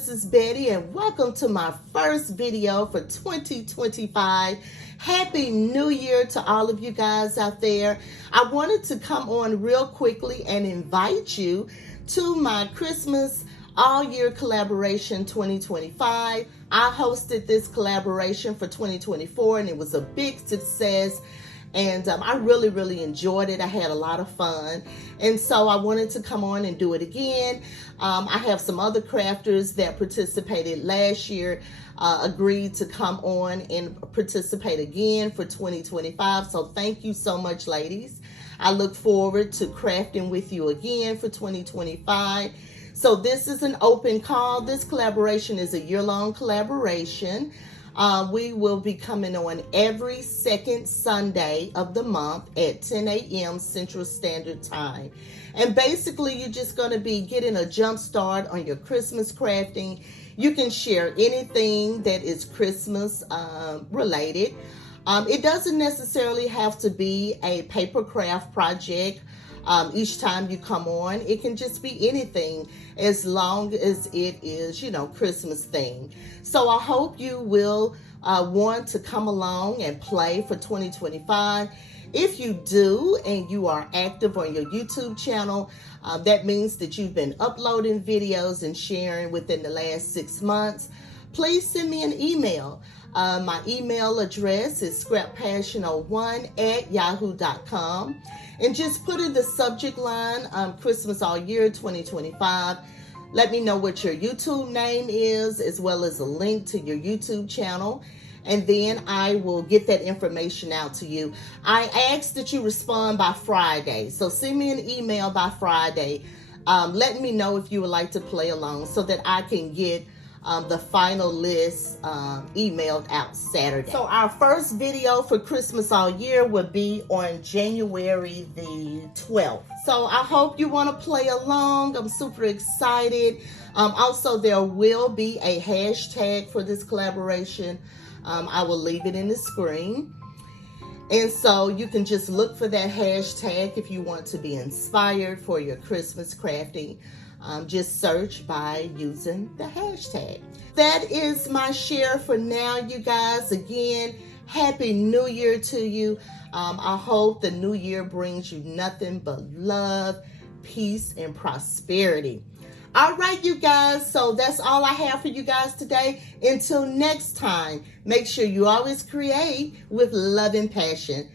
this is Betty, and welcome to my first video for 2025. Happy New Year to all of you guys out there. I wanted to come on real quickly and invite you to my Christmas all-year collaboration 2025. I hosted this collaboration for 2024, and it was a big success. And I really enjoyed it. I had a lot of fun. And so I wanted to come on and do it again. I have some other crafters that participated last year, agreed to come on and participate again for 2025. So thank you so much, ladies. I look forward to crafting with you again for 2025. So this is an open call. This collaboration is a year-long collaboration. We will be coming on every second Sunday of the month at 10 a.m. Central Standard Time. And basically, you're just going to be getting a jump start on your Christmas crafting. You can share anything that is Christmas related. It doesn't necessarily have to be a paper craft project. Each time you come on, it can just be anything as long as it is, Christmas themed. So I hope you will want to come along and play for 2025. If you do and you are active on your YouTube channel, that means that you've been uploading videos and sharing within the last 6 months. Please send me an email. My email address is scrappassion01@yahoo.com, and just put in the subject line Christmas all year 2025. Let me know what your YouTube name is, as well as a link to your YouTube channel, and then I will get that information out to you. I ask that you respond by Friday, so send me an email by Friday. Let me know if you would like to play along so that I can get the final list emailed out Saturday. So our first video for Christmas all year will be on January the 12th. So I hope you want to play along. I'm super excited. Also, there will be a hashtag for this collaboration. I will leave it in the screen. And so you can just look for that hashtag if you want to be inspired for your Christmas crafting. Just search by using the hashtag. That is my share for now, you guys. Again, Happy New Year to you. I hope the new year brings you nothing but love, peace, and prosperity. All right, you guys. So that's all I have for you guys today. Until next time, make sure you always create with love and passion.